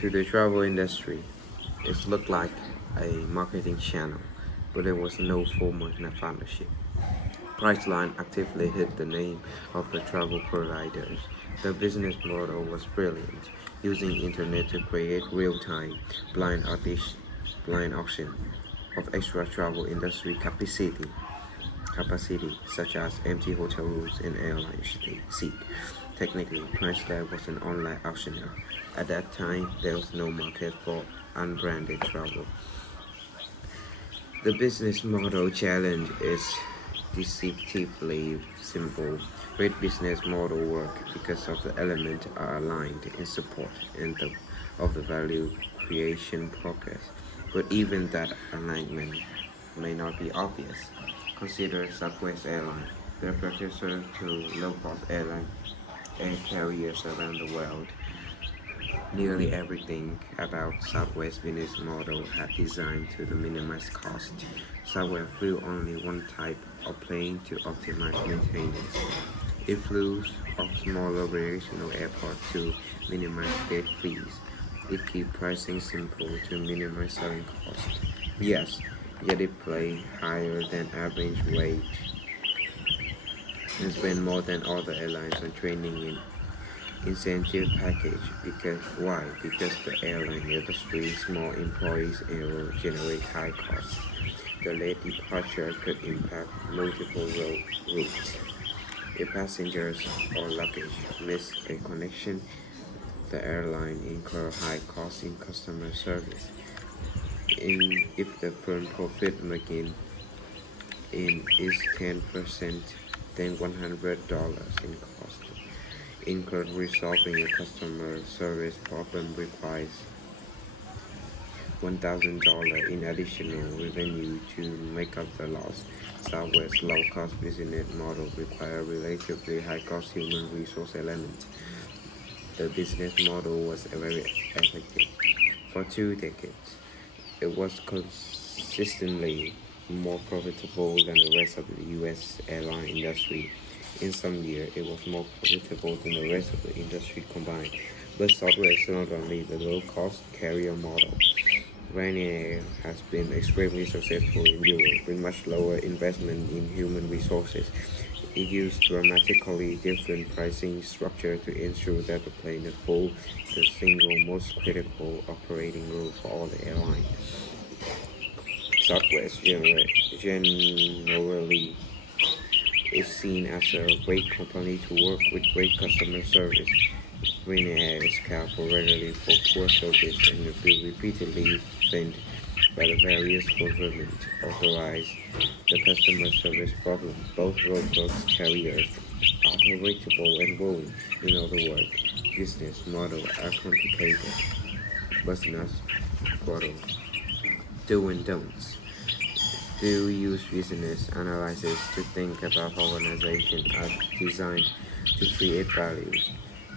To the travel industry, it looked like a marketing channel, but there was no formal partnership. Priceline actively hid the name of the travel providers. The business model was brilliant, using internet to create real-time blind auction of extra travel industry capacity such as empty hotel rooms and airline seat. Technically, Priceline was an online auctioneer. At that time, there was no market for unbranded travel. The business model challenge is deceptively simple. Great business model work because of the elements are aligned in support of the value creation progress. But even that alignment may not be obvious. Consider Southwest Airlines, the precursor to low-cost air carriers around the world. Nearly everything about Southwest's business model had designed to minimize cost. Southwest flew only one type of plane to optimize maintenance. It flew off smaller regional airports to minimize gate fees. It kept pricing simple to minimize selling cost. Yes, yet it paid higher than average wage and spent more than other airlines on training and incentive package. Because why? Because the airline industry, small employees and will generate high costs. The late departure could impact multiple routes. If passengers or luggage miss a connection, the airline incur high costs in customer service. If the firm profit margin is 10%, then $100 in cost incurred resolving a customer service problem requires $1,000 in additional revenue to make up the loss. Southwest's low-cost business model requires relatively high-cost human resource element. The business model was very effective. For 2 decades, it was consistently more profitable than the rest of the U.S. airline industry. In some years, it was more profitable than the rest of the industry combined. But Southwest is not only the low-cost carrier model. Ryanair has been extremely successful in Europe with much lower investment in human resources. It used dramatically different pricing structure to ensure that the plane holds the single most critical operating rule for all the airlines. Southwest generally is seen as a great company to work with great customer service. Ryanair is careful regularly for poor service and will repeatedly fined by the various government authorize the customer service problem. Both low-cost carriers are predictable and growing. In other words, business models are complicated, but not brutal. Do and don'ts. Do use business analysis to think about organizations are designed to create value.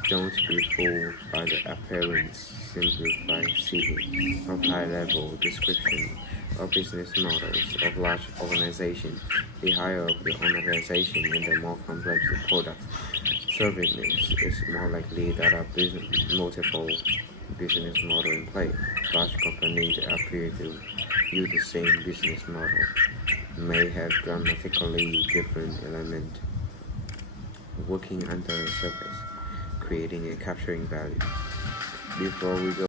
Don't be fooled by the apparent simplicity of high-level description of business models of large organizations. The higher up the organization and the more complex the product service mix, it's more likely that multiple business model in play. Large companies that appear to use the same business model may have dramatically different elements working under the surface, creating and capturing value. Before we go